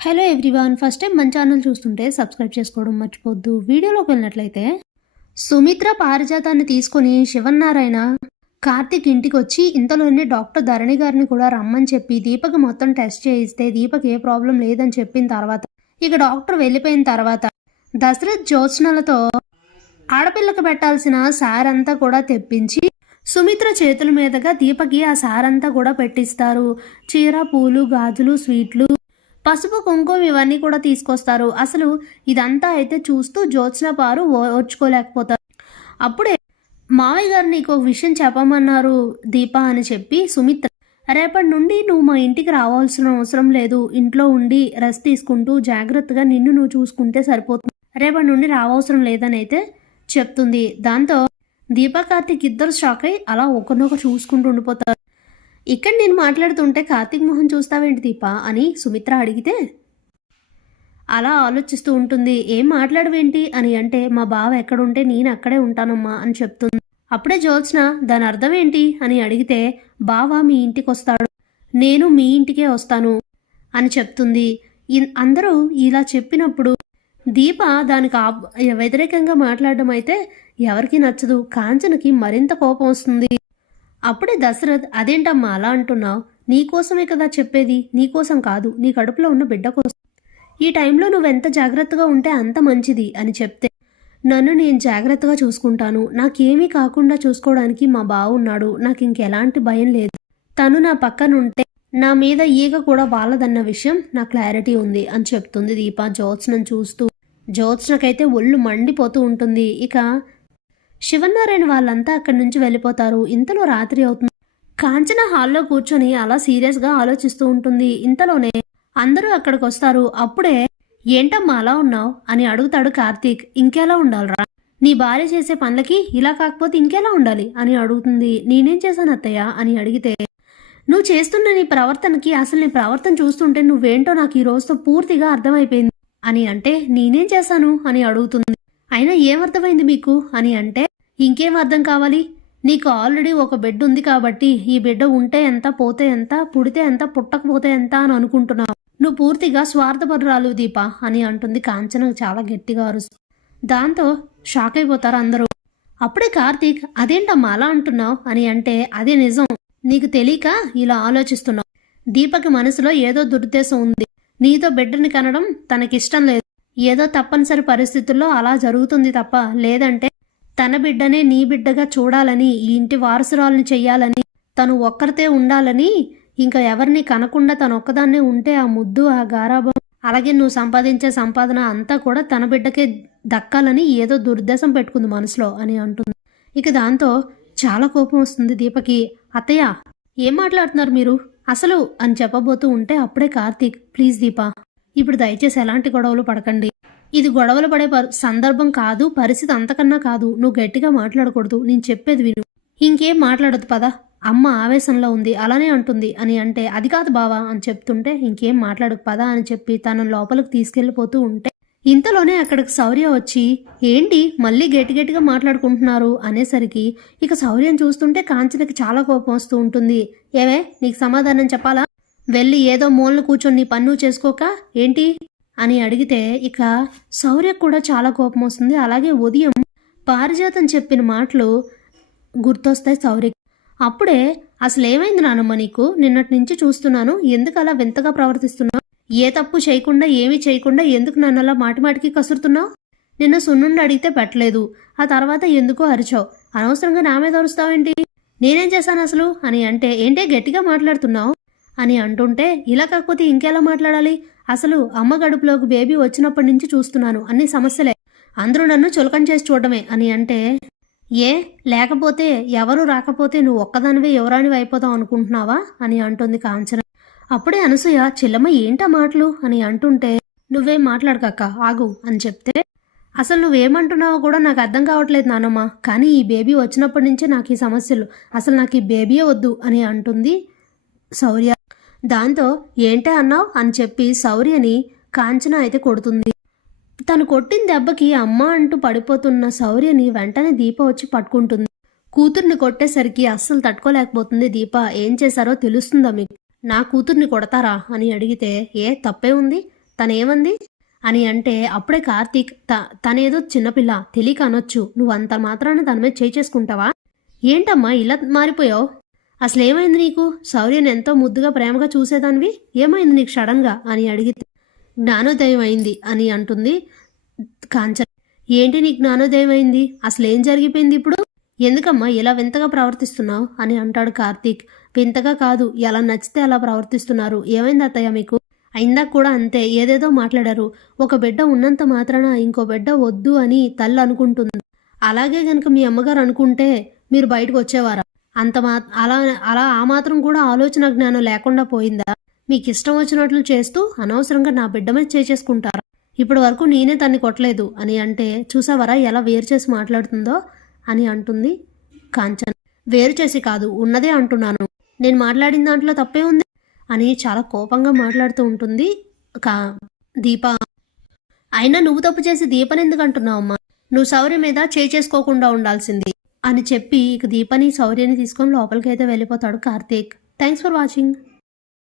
Hello everyone first time మన channel చూస్తుంటే subscribe చేసుకోవడం మర్చిపోద్దు. వీడియోలోకి వెళ్ళినట్లయితే సుమిత్ర పారిజాతాన్ని తీసుకొని శివన్నారాయణ కార్తీక్ ఇంటికి వచ్చి ఇంతలోనే డాక్టర్ ధరణి గారిని కూడా రమ్మని చెప్పి దీపక్ మొత్తం టెస్ట్ చేయిస్తే దీపక్ ఏ ప్రాబ్లం లేదని చెప్పిన తర్వాత ఇక డాక్టర్ వెళ్ళిపోయిన తర్వాత దశరథ్ జ్యోత్స్నలతో ఆడపిల్లకు పెట్టాల్సిన సారంతా కూడా తెప్పించి సుమిత్ర చేతుల మీదుగా దీపకి ఆ సారంతా కూడా పెట్టిస్తారు. చీర పూలు గాజులు స్వీట్లు పసుపు కుంకుమ ఇవన్నీ కూడా తీసుకొస్తారు. అసలు ఇదంతా అయితే చూస్తూ జ్యోత్స్న పారు ఓర్చుకోలేకపోతారు. అప్పుడే మావయ్య గారు నీకు ఒక విషయం చెప్పమన్నారు దీప అని చెప్పి సుమిత్ర. రేపటి నుండి నువ్వు మా ఇంటికి రావాల్సిన అవసరం లేదు. ఇంట్లో ఉండి రెస్ట్ తీసుకుంటూ జాగ్రత్తగా నిన్ను నువ్వు చూసుకుంటే సరిపోతుంది. రేపటి నుండి రావవసరం లేదని అయితే చెప్తుంది. దాంతో దీపా కార్తిక్ ఇద్దరు షాక్ అయి అలా ఒకరినొకరు చూసుకుంటూ ఉండిపోతారు. ఇక్కడ నేను మాట్లాడుతుంటే కార్తీక్ మోహన్ చూస్తావేంటి దీప అని సుమిత్ర అడిగితే అలా ఆలోచిస్తూ ఉంటుంది. ఏం మాట్లాడవేంటి అని అంటే మా బావ ఎక్కడుంటే నేను అక్కడే ఉంటానమ్మా అని చెప్తుంది. అప్పుడే జోత్స్న దాని అర్థం ఏంటి అని అడిగితే బావ మీ ఇంటికి వస్తాడు నేను మీ ఇంటికే వస్తాను అని చెప్తుంది. అందరూ ఇలా చెప్పినప్పుడు దీప దానికి వ్యతిరేకంగా మాట్లాడడం అయితే ఎవరికి నచ్చదు. కాంచనకి మరింత కోపం వస్తుంది. అప్పుడే దశరథ్ అదేంటమ్మా అలా అంటున్నావు? నీకోసమే కదా చెప్పేది? నీకోసం కాదు నీ కడుపులో ఉన్న బిడ్డ కోసం. ఈ టైంలో నువ్వెంత జాగ్రత్తగా ఉంటే అంత మంచిది అని చెప్తే నన్ను నేను జాగ్రత్తగా చూసుకుంటాను. నాకేమీ కాకుండా చూసుకోవడానికి మా బావున్నాడు నాకు ఇంకెలాంటి భయం లేదు. తను నా పక్కనుంటే నా మీద ఈగ కూడా వాళ్ళదన్న విషయం నా క్లారిటీ ఉంది అని చెప్తుంది దీప జ్యోత్స్నను చూస్తూ. జ్యోత్స్నకైతే ఒళ్ళు మండిపోతూ ఉంటుంది. ఇక శివనారాయణ వాళ్ళంతా అక్కడి నుంచి వెళ్ళిపోతారు. ఇంతలో రాత్రి అవుతుంది. కాంచన హాల్లో కూర్చొని అలా సీరియస్గా ఆలోచిస్తూ ఉంటుంది. ఇంతలోనే అందరూ అక్కడికి వస్తారు. అప్పుడే ఏంటమ్మా అలా ఉన్నావు? అని అడుగుతాడు కార్తీక్. ఇంకెలా ఉండాలిరా? నీ భార్య చేసే పనులకి ఇలా కాకపోతే ఇంకెలా ఉండాలి? అని అడుగుతుంది. నేనేం చేశాను అత్తయ్య? అని అడిగితే నువ్వు చేస్తున్న నీ ప్రవర్తనకి అసలు నీ ప్రవర్తన చూస్తుంటే నువ్వేంటో నాకు ఈ రోజుతో పూర్తిగా అర్థమైపోయింది. అని అంటే నేనేం చేశాను? అని అడుగుతుంది. అయినా ఏమర్థమైంది మీకు? అని అంటే ఇంకేం అర్థం కావాలి? నీకు ఆల్రెడీ ఒక బెడ్ ఉంది కాబట్టి ఈ బిడ్డ ఉంటే ఎంత పోతే ఎంత పుడితే ఎంత పుట్టకపోతే ఎంత అని అనుకుంటున్నావు. నువ్వు పూర్తిగా స్వార్థపరురాలు దీప అని అంటుంది కాంచన చాలా గట్టిగా అరుస్తూ. దాంతో షాక్ అయిపోతారు అందరూ. అప్పుడే కార్తీక్ అదేంటమ్మా అలా అంటున్నావు? అని అంటే అదే నిజం. నీకు తెలియక ఇలా ఆలోచిస్తున్నావు. దీపకి మనసులో ఏదో దురుద్దేశం ఉంది. నీతో బిడ్డని కనడం తనకిష్టం లేదు. ఏదో తప్పనిసరి పరిస్థితుల్లో అలా జరుగుతుంది తప్ప లేదంటే తన బిడ్డనే నీ బిడ్డగా చూడాలని ఈ ఇంటి వారసురాలను చెయ్యాలని తను ఒక్కరితే ఉండాలని ఇంకా ఎవరిని కనకుండా తను ఒక్కదాన్నే ఉంటే ఆ ముద్దు ఆ గారాబం అలాగే నువ్వు సంపాదించే సంపాదన అంతా కూడా తన బిడ్డకే దక్కాలని ఏదో దుర్దేశం పెట్టుకుంది మనసులో అని అంటుంది. ఇక దాంతో చాలా కోపం వస్తుంది దీపకి. అత్తయ్య ఏం మాట్లాడుతున్నారు మీరు? అసలు అని చెప్పబోతూ ఉంటే అప్పుడే కార్తీక్ ప్లీజ్ దీపా ఇప్పుడు దయచేసి ఎలాంటి గొడవలు పడకండి. ఇది గొడవలు పడే సందర్భం కాదు పరిస్థితి అంతకన్నా కాదు. నువ్వు గట్టిగా మాట్లాడకూడదు. నేను చెప్పేది విను. ఇంకేం మాట్లాడదు పద. అమ్మ ఆవేశంలో ఉంది. అలానే అంటుంది. అని అంటే అది కాదు బావా అని చెప్తుంటే ఇంకేం మాట్లాడకు పద అని చెప్పి తను లోపలికి తీసుకెళ్ళిపోతూ ఉంటే ఇంతలోనే అక్కడికి శౌర్య వచ్చి ఏంటి మళ్ళీ గట్టి గట్టిగా మాట్లాడుకుంటున్నారు అనేసరికి ఇక శౌర్యం చూస్తుంటే కాంచనకి చాలా కోపం వస్తూ ఉంటుంది. ఏవే నీకు సమాధానం చెప్పాలా? వెళ్ళి ఏదో మూలను కూర్చొని పన్ను చేసుకోక? ఏంటి? అని అడిగితే ఇక శౌర్యకు కూడా చాలా కోపం వస్తుంది. అలాగే ఉదయం పారిజాతం చెప్పిన మాటలు గుర్తొస్తాయి శౌర్యకి. అప్పుడే అసలు ఏమైంది నానమ్మ నీకు? నిన్నటి నుంచి చూస్తున్నాను. ఎందుకు అలా వింతగా ప్రవర్తిస్తున్నావు? ఏ తప్పు చేయకుండా ఏమీ చేయకుండా ఎందుకు నన్ను అలా మాటిమాటికి కసురుతున్నావు? నిన్న సున్నుండి అడిగితే పెట్టలేదు. ఆ తర్వాత ఎందుకో అరిచావు? అనవసరంగా నా మీద అరుస్తావేంటి నేనేం చేశాను అసలు? అని అంటే ఏంటే గట్టిగా మాట్లాడుతున్నావు? అని అంటుంటే ఇలా కాకపోతే ఇంకెలా మాట్లాడాలి? అసలు అమ్మ గడుపులోకి బేబీ వచ్చినప్పటి నుంచి చూస్తున్నాను అన్ని సమస్యలే. అందరూ నన్ను చులకం చేసి చూడడమే అని అంటే ఏ? లేకపోతే ఎవరు రాకపోతే నువ్వు ఒక్కదానివే ఎవరానివి అయిపోతావు అనుకుంటున్నావా? అని అంటుంది కాంచన. అప్పుడే అనసూయ చిల్లమ్మ ఏంటా మాటలు? అని అంటుంటే నువ్వేం మాట్లాడకక్క ఆగు అని చెప్తే అసలు నువ్వేమంటున్నావో కూడా నాకు అర్థం కావట్లేదు నానమ్మ కానీ ఈ బేబీ వచ్చినప్పటి నుంచే నాకు ఈ సమస్యలు అసలు నాకు ఈ బేబీయే వద్దు అని అంటుంది శౌర్య దాంతో ఏంటే అన్నావు అని చెప్పి శౌర్యని కాంచన అయితే కొడుతుంది. తను కొట్టిన దెబ్బకి అమ్మ అంటూ పడిపోతున్న శౌర్యని వెంటనే దీప వచ్చి పట్టుకుంటుంది. కూతుర్ని కొట్టేసరికి అస్సలు తట్టుకోలేకపోతుంది దీప. ఏం చేశారో తెలుస్తుందా మీకు? నా కూతుర్ని కొడతారా అని అడిగితే ఏ తప్పే ఉంది? తనేమంది? అని అంటే అప్పుడే కార్తీక్ త తనేదో చిన్నపిల్ల తెలియక అనొచ్చు. నువ్వు అంత మాత్రాన తన మీద చేయి చేసుకుంటావా? ఏంటమ్మా ఇలా మారిపోయావు? అసలేమైంది నీకు? శౌర్యని ఎంతో ముద్దుగా ప్రేమగా చూసేదానివి? ఏమైంది నీకు సడన్గా? అని అడిగితే జ్ఞానోదయం అయింది అని అంటుంది కాంచన. ఏంటి నీకు జ్ఞానోదయం అయింది అసలు ఏం జరిగిపోయింది ఇప్పుడు? ఎందుకమ్మా ఇలా వింతగా ప్రవర్తిస్తున్నావు? అని అంటాడు కార్తీక్. వింతగా కాదు ఎలా నచ్చితే అలా ప్రవర్తిస్తున్నారు. ఏమైంది అత్తయ్య మీకు? అయిందా కూడా అంతే ఏదేదో మాట్లాడారు. ఒక బిడ్డ ఉన్నంత మాత్రాన ఇంకో బిడ్డ వద్దు అని తల్లి అనుకుంటుంది. అలాగే కనుక మీ అమ్మగారు అనుకుంటే మీరు బయటకు వచ్చేవారా? అంత మా అలా అలా ఆ మాత్రం కూడా ఆలోచన జ్ఞానం లేకుండా పోయిందా? మీకు ఇష్టం వచ్చినట్లు చేస్తూ అనవసరంగా నా బిడ్డ మీద చేసేసుకుంటారా? ఇప్పటి వరకు నేనే తన్ని కొట్టలేదు అని అంటే చూసావరా ఎలా వేరు చేసి మాట్లాడుతుందో అని అంటుంది కాంచన్. వేరు చేసి కాదు ఉన్నదే అంటున్నాను. నేను మాట్లాడిన దాంట్లో తప్పే ఉంది అని చాలా కోపంగా మాట్లాడుతూ ఉంటుంది కా దీప. అయినా నువ్వు తప్పు చేసి దీపని ఎందుకు అంటున్నావు అమ్మా? నువ్వు సౌర్య మీద చేసుకోకుండా ఉండాల్సింది. అని చెప్పి ఇక దీపని శౌర్యని తీసుకొని లోపలికి అయితే వెళ్ళిపోతాడు కార్తీక్. Thanks for watching